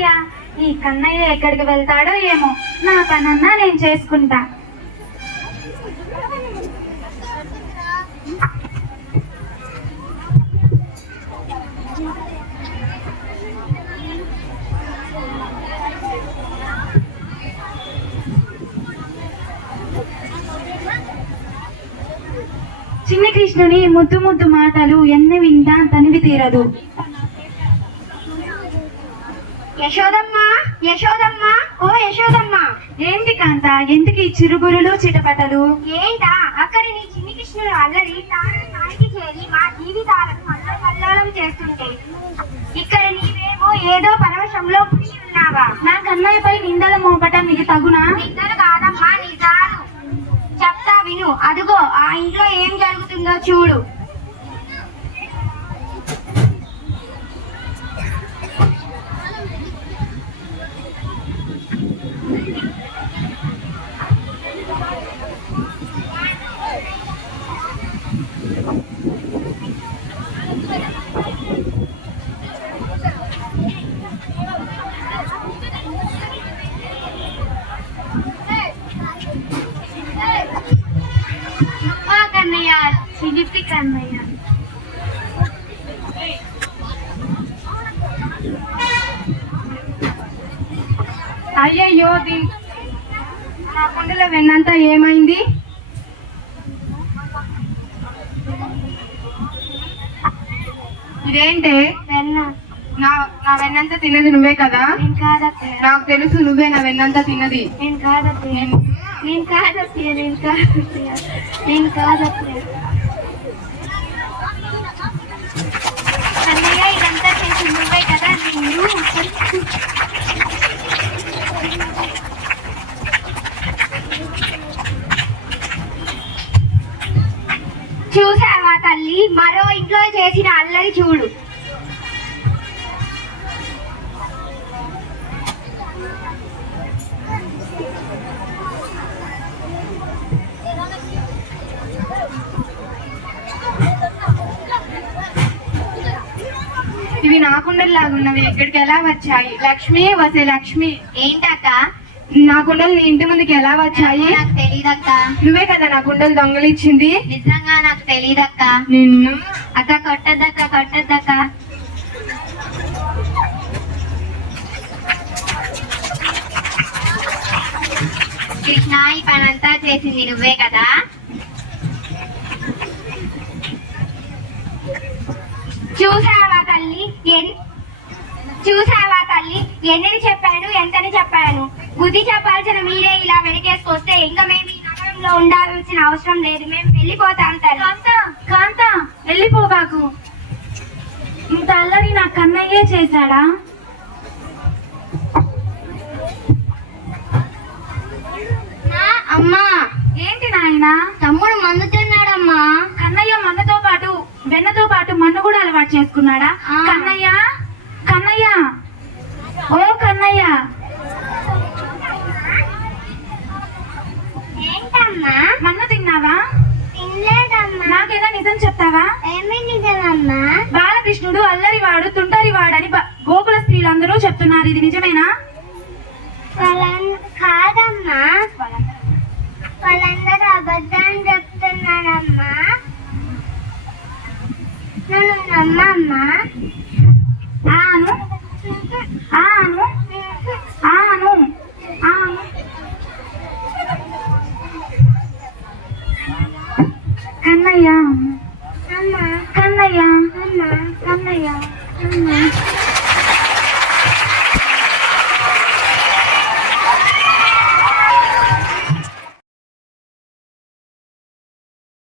కన్నయ్య. ఈ కన్నయ్య ఎక్కడికి వెళ్తాడో ఏమో, నా పనన్నా నేను చేసుకుంటా. చిన్ని కృష్ణుని ముద్దు ముద్దు మాటలు ఎన్ని వింటా తనివి తీరదు. యశోదమ్మ, యశోదమ్మ, ఓ యశోదమ్మ. ఏంటి కాంత, ఎందుకు ఈ చిరుబురులు చిటపటలు? ఏంటా అక్కడ నీ చిన్ని కృష్ణుడు అల్లరి తానికి చేరి మా జీవితాలను కల్లోలం చేస్తుంటే ఇక్కడ నీవేమో ఏదో పరవశంలో పుట్టి ఉన్నావా? నా కన్నయ్యపై నిందల మోపటం నీకు తగునా? నిందలు కాదమ్మా, నిజాలు చెప్తా విను. అదిగో ఆ ఇంట్లో ఏం జరుగుతుందో చూడు. కన్నయ్య, చిలిపి కన్నయ్య. అయ్యయ్యో, నా కుండలో వెన్నంతా ఏమైంది? ఇదేంటే? నా వెన్నంతా తిన్నది నువ్వే కదా? నాకు తెలుసు, నువ్వే నా వెన్నంతా తిన్నది. కన్నయ్య, ఇదంతా చేసి నువ్వే కదా? చూసావా తల్లి, మరో ఇంట్లో చేసిన అల్లరి చూడు. ఇవి నా కుండల్లాగున్నవి, ఇక్కడికి ఎలా వచ్చాయి? లక్ష్మి, వసే లక్ష్మి. ఏంటక్క? నా కుండలు నీ ఇంటి ముందుకి ఎలా వచ్చాయి? నాకు తెలీదక్క. నువ్వే కదా నా కుండలు దొంగలిచ్చింది? నిజంగా నాకు తెలీదక్క. నిన్ను అక్క కొట్టద్దక్క, కొట్టద్దక్క. కృష్ణ, ఈ పనంతా చేసింది నువ్వే కదా? చూసావా తల్లి, ఎన్నని చెప్పాను, ఎంతని చెప్పాను. బుద్ధి చెప్పాల్సిన మీరే ఇలా వెనకేసుకొస్తే ఇంకా మేము ఈ నగరంలో ఉండాల్సిన అవసరం లేదు. మేము వెళ్ళిపోతాం తల్లి. కాంత, వెళ్ళిపోబాకు. ఇంత అల్లరి నా కన్నయ్యే చేశాడా? అమ్మా, ఏంటి నాయనా? తమ్ముడు మందు తిన్నాడమ్మా. కన్నయ్య మన్నతో పాటు వెన్నతో పాటు మన్ను కూడా అలవాటు చేసుకున్నాడా? కన్నయ్య, కన్నయ్య, ఓ కన్నయ్య. ఏంటమ్మా? మన్ను తిన్నావా? తినలేదమ్మా. నాకేదో నిజం చెప్తావా? ఏమీ నిజమమ్మా? బాలకృష్ణుడు అల్లరివాడు, తుంటరివాడని గోకుల స్త్రీలందరూ చెప్తున్నారు. ఇది నిజమేనా? కాదమ్మా, వాళ్ళందరూ అబద్ధం చెప్తున్నారమ్మా. నన్ను నమ్మమ్మా. ఆను ఆను ఆను ఆను. కన్నయ్య, అమ్మా, కన్నయ్య, అమ్మా, కన్నయ్య, అమ్మా.